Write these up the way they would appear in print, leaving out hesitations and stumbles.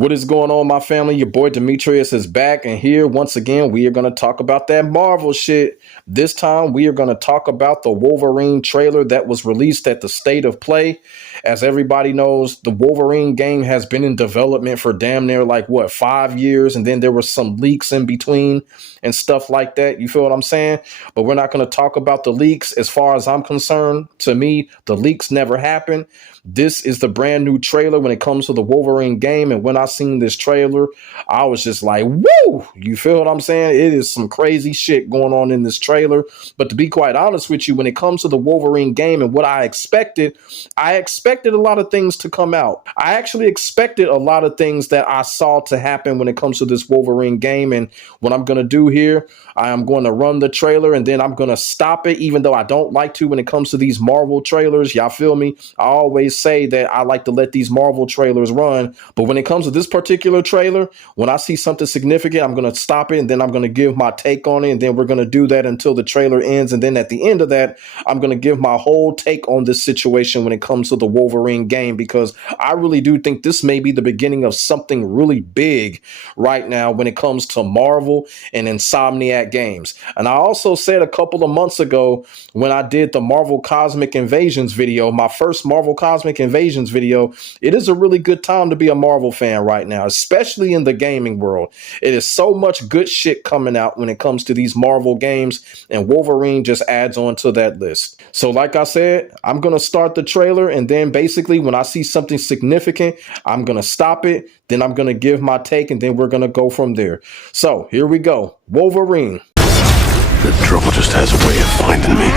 What is going on, my family? Your boy Demetrius is back, and here once again we are going to talk about that Marvel shit. This time we are going to talk about the Wolverine trailer that was released at the State of Play. As everybody knows, the Wolverine game has been in development for damn near 5 years, and then there were some leaks in between and stuff like that. You feel what I'm saying? But we're not going to talk about the leaks. As far as I'm concerned, to me, the leaks never happened. This is the brand new trailer when it comes to the Wolverine game. And when I seen this trailer, I was just like, woo! You feel what I'm saying? It is some crazy shit going on in this trailer. But to be quite honest with you, when it comes to the Wolverine game and what I expected a lot of things to come out. I actually expected a lot of things that I saw to happen when it comes to this Wolverine game. And what I'm going to do here, I am going to run the trailer and then I'm going to stop it, even though I don't like to when it comes to these Marvel trailers. Y'all feel me? I always say that I like to let these Marvel trailers run. But when it comes to this particular trailer, when I see something significant, I'm going to stop it and then I'm going to give my take on it. And then we're going to do that until the trailer ends. And then at the end of that, I'm going to give my whole take on this situation when it comes to the Wolverine game, because I really do think this may be the beginning of something really big right now when it comes to Marvel and Insomniac games. And I also said a couple of months ago when I did the Marvel Cosmic Invasions video, my first Marvel Cosmic Invasions video, it is a really good time to be a Marvel fan right now, especially in the gaming world. It is so much good shit coming out when it comes to these Marvel games, and Wolverine just adds on to that list. So like I said, I'm going to start the trailer, and then basically when I see something significant, I'm going to stop it, then I'm going to give my take, and then we're going to go from there. So here we go. Wolverine. The trouble just has a way of finding me.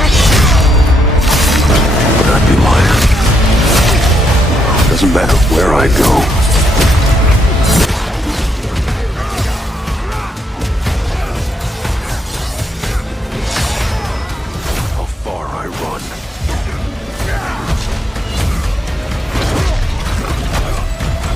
But I'd be lying. Doesn't matter where I go. How far I run.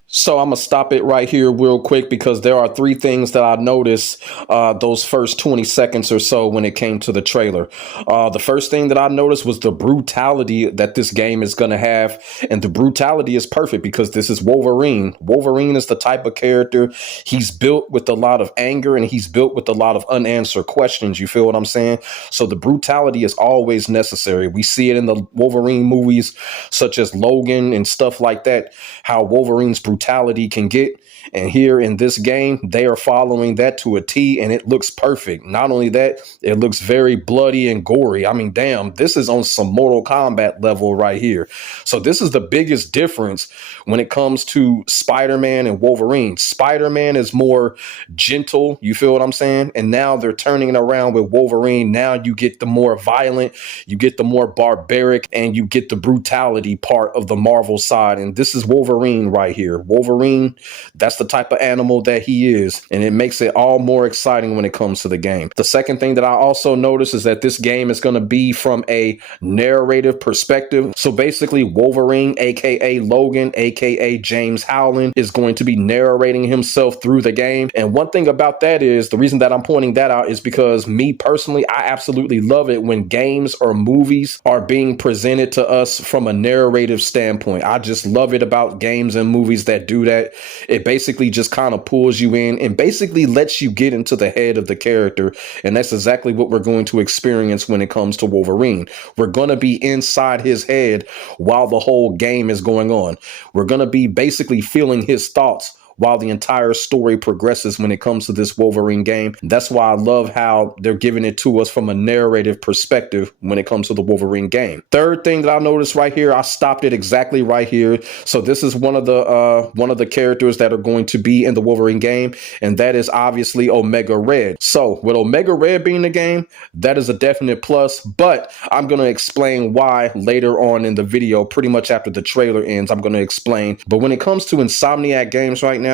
So I'm going to stop it right here real quick because there are three things that I noticed those first 20 seconds or so when it came to the trailer. The first thing that I noticed was the brutality that this game is going to have. And the brutality is perfect because this is Wolverine. Wolverine is the type of character. He's built with a lot of anger and he's built with a lot of unanswered questions. You feel what I'm saying? So the brutality is always necessary. We see it in the Wolverine movies such as Logan and stuff like that, how Wolverine's brutality can get. And here in this game, they are following that to a T, and it looks perfect. Not only that, it looks very bloody and gory. I mean, damn, this is on some Mortal Kombat level right here. So this is the biggest difference when it comes to Spider-Man and Wolverine. Spider-Man is more gentle, you feel what I'm saying? And now they're turning it around with Wolverine. Now you get the more violent, you get the more barbaric, and you get the brutality part of the Marvel side. And this is Wolverine right here. Wolverine, that's the type of animal that he is, and it makes it all more exciting when it comes to the game. The second thing that I also noticed is that this game is going to be from a narrative perspective. So basically Wolverine, aka Logan, aka James Howland, is going to be narrating himself through the game. And one thing about that is, the reason that I'm pointing that out is because me personally, I absolutely love it when games or movies are being presented to us from a narrative standpoint. I just love it about games and movies that do that. It basically just kind of pulls you in and basically lets you get into the head of the character. And that's exactly what we're going to experience when it comes to Wolverine. We're going to be inside his head while the whole game is going on. We're going to be basically feeling his thoughts while the entire story progresses when it comes to this Wolverine game. That's why I love how they're giving it to us from a narrative perspective when it comes to the Wolverine game. Third thing that I noticed right here, I stopped it exactly right here. So this is one of the characters that are going to be in the Wolverine game, and that is obviously Omega Red. So with Omega Red being in the game, that is a definite plus, but I'm going to explain why later on in the video. Pretty much after the trailer ends, I'm going to explain. But when it comes to Insomniac games right now,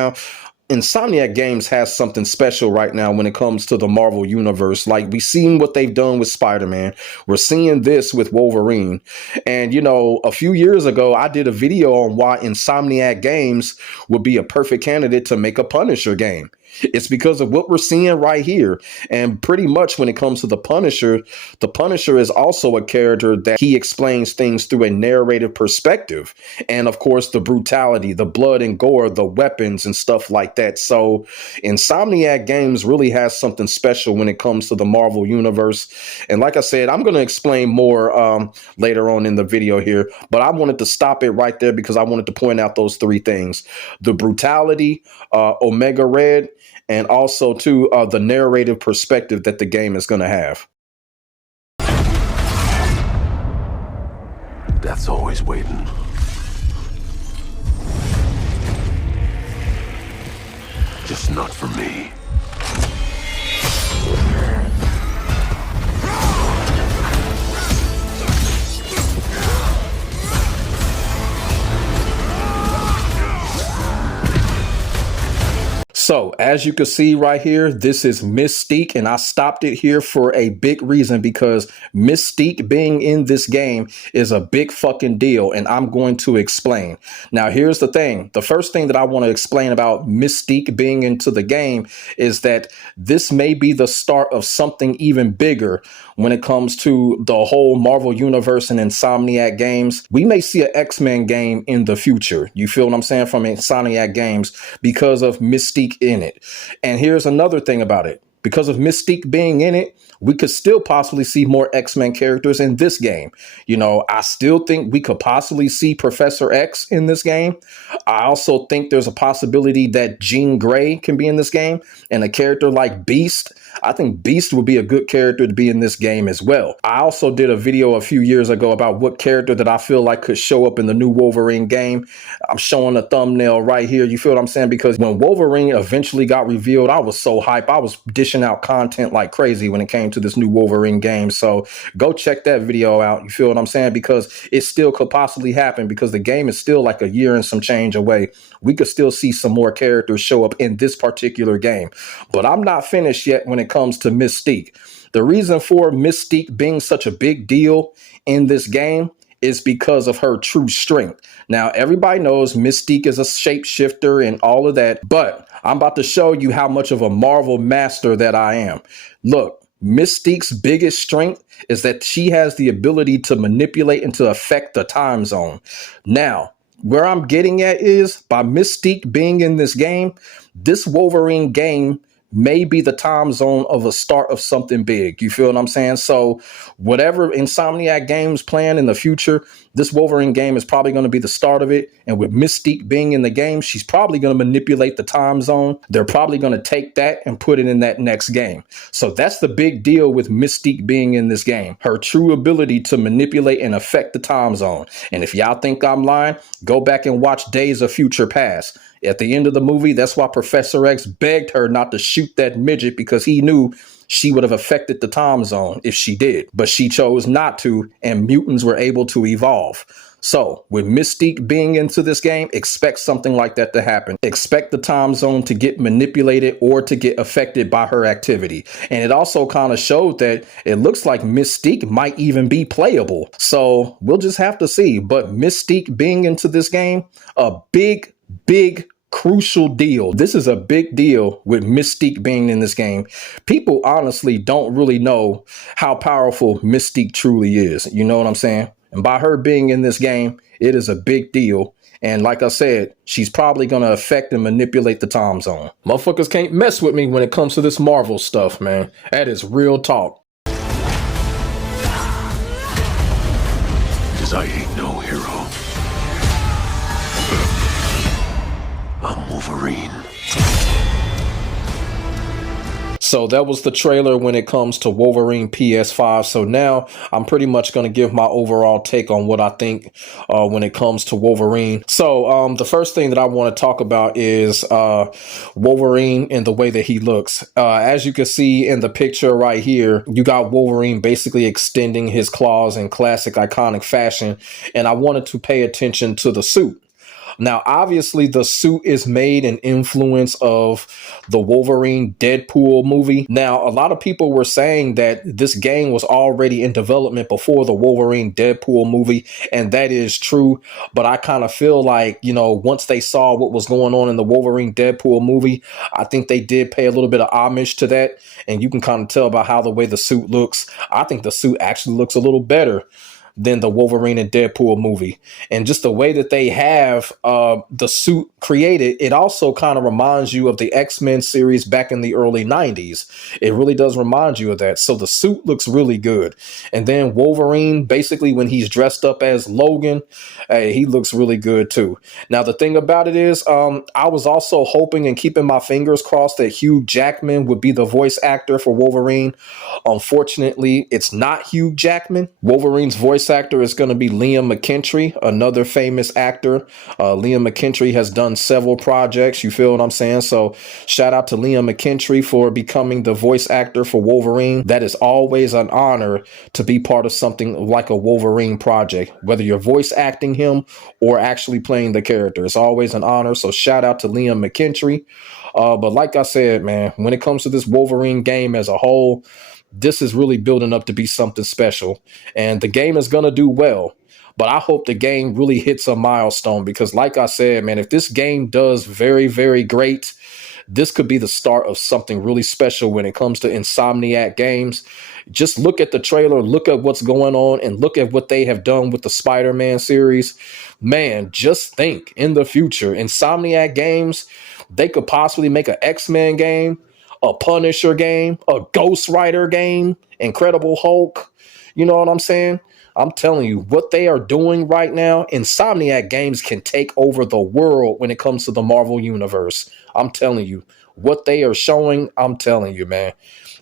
Insomniac Games has something special right now when it comes to the Marvel Universe. Like, we've seen what they've done with Spider-Man. We're seeing this with Wolverine. And, you know, a few years ago, I did a video on why Insomniac Games would be a perfect candidate to make a Punisher game. It's because of what we're seeing right here. And pretty much when it comes to the Punisher is also a character that he explains things through a narrative perspective. And of course, the brutality, the blood and gore, the weapons and stuff like that. So Insomniac Games really has something special when it comes to the Marvel Universe. And like I said, I'm going to explain more later on in the video here. But I wanted to stop it right there because I wanted to point out those three things: the brutality, Omega Red, and also to the narrative perspective that the game is going to have. Death's always waiting. Just not for me. So as you can see right here, this is Mystique, and I stopped it here for a big reason, because Mystique being in this game is a big fucking deal, and I'm going to explain. Now, here's the thing. The first thing that I want to explain about Mystique being into the game is that this may be the start of something even bigger when it comes to the whole Marvel Universe and Insomniac Games. We may see an X-Men game in the future. You feel what I'm saying? From Insomniac Games, because of Mystique in it. And here's another thing about it. Because of Mystique being in it, we could still possibly see more X-Men characters in this game. You know, I still think we could possibly see Professor X in this game. I also think there's a possibility that Jean Grey can be in this game, and a character like Beast. I think Beast would be a good character to be in this game as well. I also did a video a few years ago about what character that I feel like could show up in the new Wolverine game. I'm showing a thumbnail right here. You feel what I'm saying? Because when Wolverine eventually got revealed, I was so hyped. I was dishing out content like crazy when it came to this new Wolverine game. So go check that video out. You feel what I'm saying? Because it still could possibly happen, because the game is still like a year and some change away. We could still see some more characters show up in this particular game. But I'm not finished yet when it comes to Mystique. The reason for Mystique being such a big deal in this game is because of her true strength. Now, everybody knows Mystique is a shapeshifter and all of that, but I'm about to show you how much of a Marvel master that I am. Look, Mystique's biggest strength is that she has the ability to manipulate and to affect the time zone. Now, where I'm getting at is, by Mystique being in this game, this Wolverine game may be the time zone of a start of something big. You feel what I'm saying? So whatever Insomniac Games plan in the future, this Wolverine game is probably going to be the start of it. And with Mystique being in the game, she's probably going to manipulate the time zone. They're probably going to take that and put it in that next game. So that's the big deal with Mystique being in this game. Her true ability to manipulate and affect the time zone. And if y'all think I'm lying, go back and watch Days of Future Past. At the end of the movie, that's why Professor X begged her not to shoot that midget, because he knew she would have affected the time zone if she did. But she chose not to, and mutants were able to evolve. So with Mystique being into this game, expect something like that to happen. Expect the time zone to get manipulated or to get affected by her activity. And it also kind of showed that it looks like Mystique might even be playable. So we'll just have to see. But Mystique being into this game, a big crucial deal. This is a big deal with Mystique being in this game. People honestly don't really know how powerful Mystique truly is. You know what I'm saying? And by her being in this game, it is a big deal. And like I said, she's probably going to affect and manipulate the time zone. Motherfuckers can't mess with me when it comes to this Marvel stuff, man. That is real talk. Cause I ain't no hero. I'm Wolverine. So that was the trailer when it comes to Wolverine PS5. So now I'm pretty much going to give my overall take on what I think when it comes to Wolverine. So the first thing that I want to talk about is Wolverine and the way that he looks. As you can see in the picture right here, you got Wolverine basically extending his claws in classic iconic fashion. And I wanted to pay attention to the suit. Now, obviously, the suit is made an influence of the Wolverine Deadpool movie. Now, a lot of people were saying that this game was already in development before the Wolverine Deadpool movie, and that is true. But I kind of feel like, you know, once they saw what was going on in the Wolverine Deadpool movie, I think they did pay a little bit of homage to that. And you can kind of tell by how the way the suit looks. I think the suit actually looks a little better than the Wolverine and Deadpool movie. And just the way that they have the suit created, it also kind of reminds you of the X-Men series back in the early 90s. It really does remind you of that. So the suit looks really good. And then Wolverine, basically when he's dressed up as Logan, he looks really good too. Now, the thing about it is, I was also hoping and keeping my fingers crossed that Hugh Jackman would be the voice actor for Wolverine. Unfortunately, it's not Hugh Jackman. Wolverine's voice actor is going to be Liam McKentry, another famous actor. Liam McKentry has done several projects. You feel what I'm saying? So shout out to Liam McKentry for becoming the voice actor for Wolverine. That is always an honor to be part of something like a Wolverine project, whether you're voice acting him or actually playing the character. It's always an honor. So shout out to Liam McKentry. But like I said, man, when it comes to this Wolverine game as a whole, this is really building up to be something special, and the game is going to do well. But I hope the game really hits a milestone because, like I said, man, if this game does very, very great, this could be the start of something really special when it comes to Insomniac games. Just look at the trailer, look at what's going on, and look at what they have done with the Spider-Man series. Man, just think in the future, Insomniac games, they could possibly make an X-Men game, a Punisher game, a Ghost Rider game, Incredible Hulk. You know what I'm saying? I'm telling you, what they are doing right now, Insomniac games can take over the world when it comes to the Marvel Universe. I'm telling you, what they are showing, I'm telling you, man.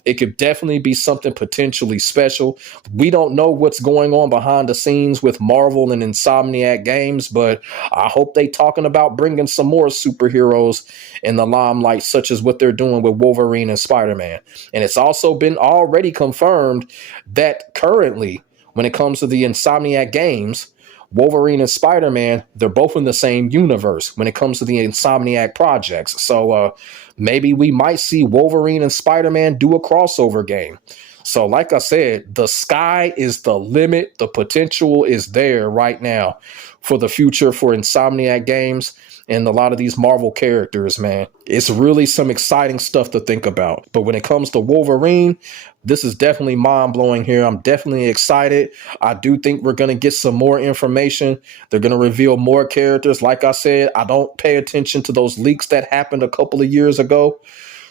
It could definitely be something potentially special. We don't know what's going on behind the scenes with Marvel and Insomniac games, but I hope they talking about bringing some more superheroes in the limelight, such as what they're doing with Wolverine and Spider-Man. And it's also been already confirmed that currently, when it comes to the Insomniac games, Wolverine and Spider-Man, they're both in the same universe when it comes to the Insomniac projects. So maybe we might see Wolverine and Spider-Man do a crossover game. So like I said, the sky is the limit. The potential is there right now for the future for Insomniac games and a lot of these Marvel characters, man. It's really some exciting stuff to think about. But when it comes to Wolverine, this is definitely mind-blowing here. I'm definitely excited. I do think we're going to get some more information. They're going to reveal more characters. Like I said, I don't pay attention to those leaks that happened a couple of years ago.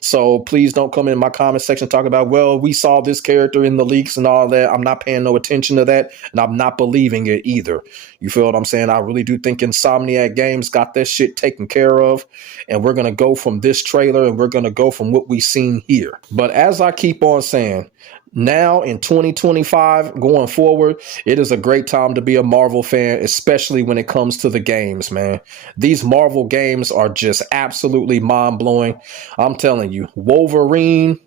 So please don't come in my comment section talking about, well, we saw this character in the leaks and all that. I'm not paying no attention to that, and I'm not believing it either. You feel what I'm saying? I really do think Insomniac Games got that shit taken care of, and we're going to go from this trailer, and we're going to go from what we've seen here. But as I keep on saying, now in 2025 going forward, it is a great time to be a Marvel fan, especially when it comes to the games, man. These Marvel games are just absolutely mind-blowing. I'm telling you, Wolverine,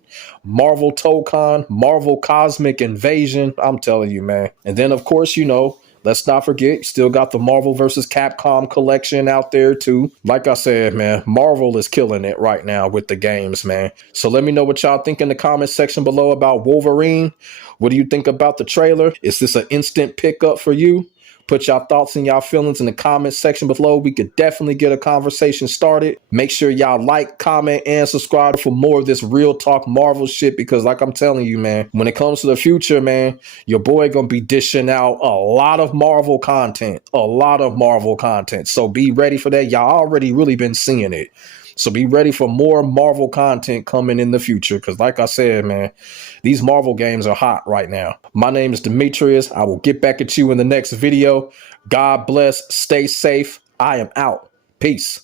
Marvel Tokon, Marvel Cosmic Invasion, I'm telling you, man. And then, of course, you know, let's not forget, still got the Marvel vs. Capcom collection out there too. Like I said, man, Marvel is killing it right now with the games, man. So let me know what y'all think in the comment section below about Wolverine. What do you think about the trailer? Is this an instant pickup for you? Put y'all thoughts and y'all feelings in the comment section below. We could definitely get a conversation started. Make sure y'all like, comment, and subscribe for more of this real talk Marvel shit, because like I'm telling you, man, when it comes to the future, man, your boy gonna be dishing out a lot of Marvel content. A lot of Marvel content. So be ready for that. Y'all already really been seeing it. So be ready for more Marvel content coming in the future. Because like I said, man, these Marvel games are hot right now. My name is Demetrius. I will get back at you in the next video. God bless. Stay safe. I am out. Peace.